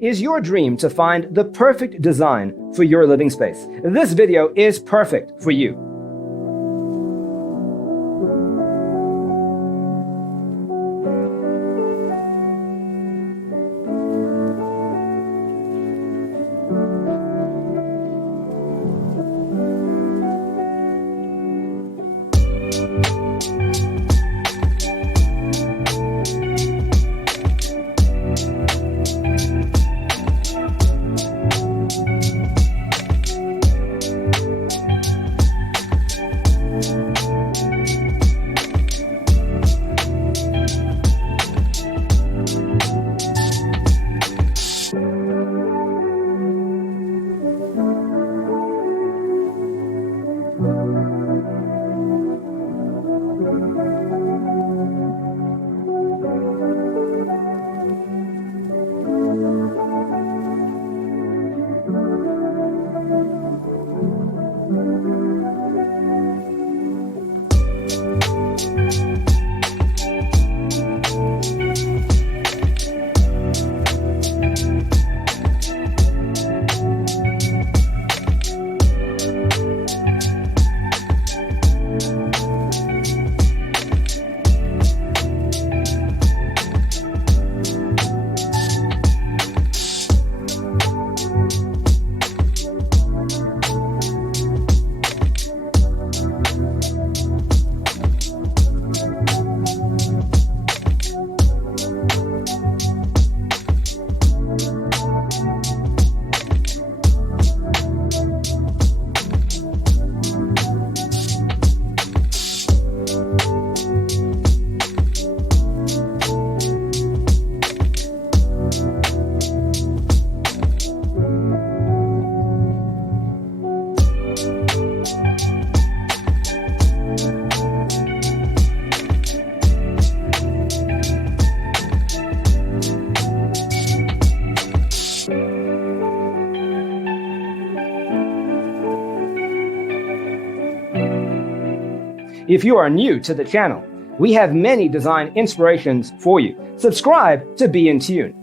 Is your dream to find the perfect design for your living space? This video is perfect for you. If you are new to the channel, we have many design inspirations for you. Subscribe to be in tune.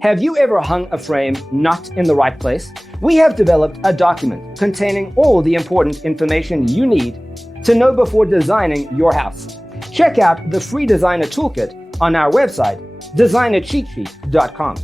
Have you ever hung a frame not in the right place? We have developed a document containing all the important information you need to know before designing your house. Check out the free designer toolkit on our website, designercheatsheet.com.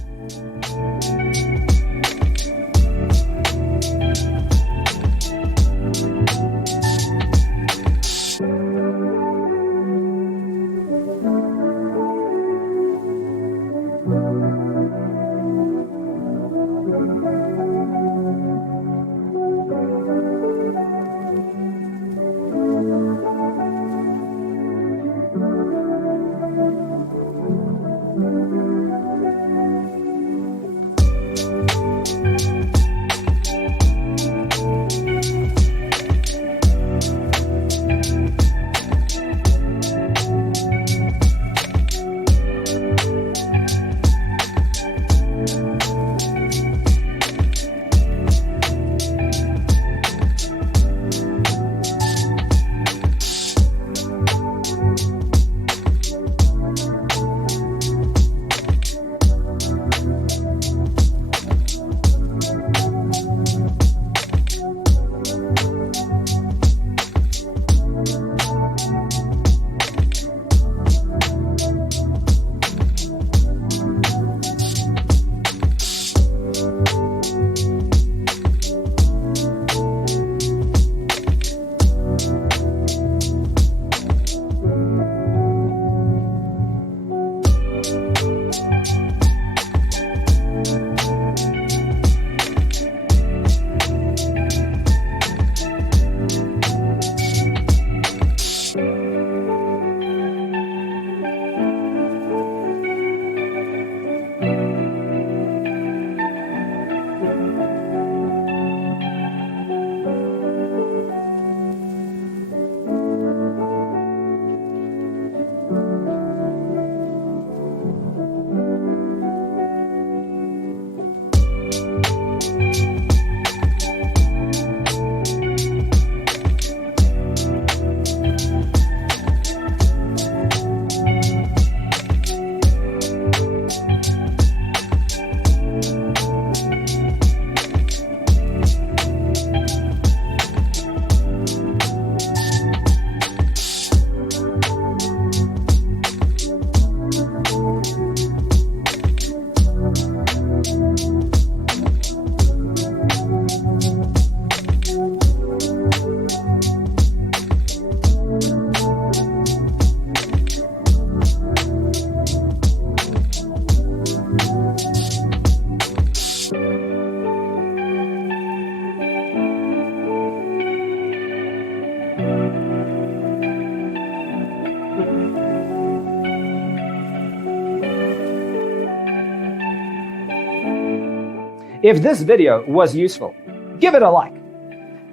If this video was useful, give it a like.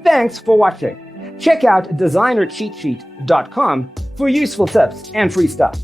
Thanks for watching. Check out designercheatsheet.com for useful tips and free stuff.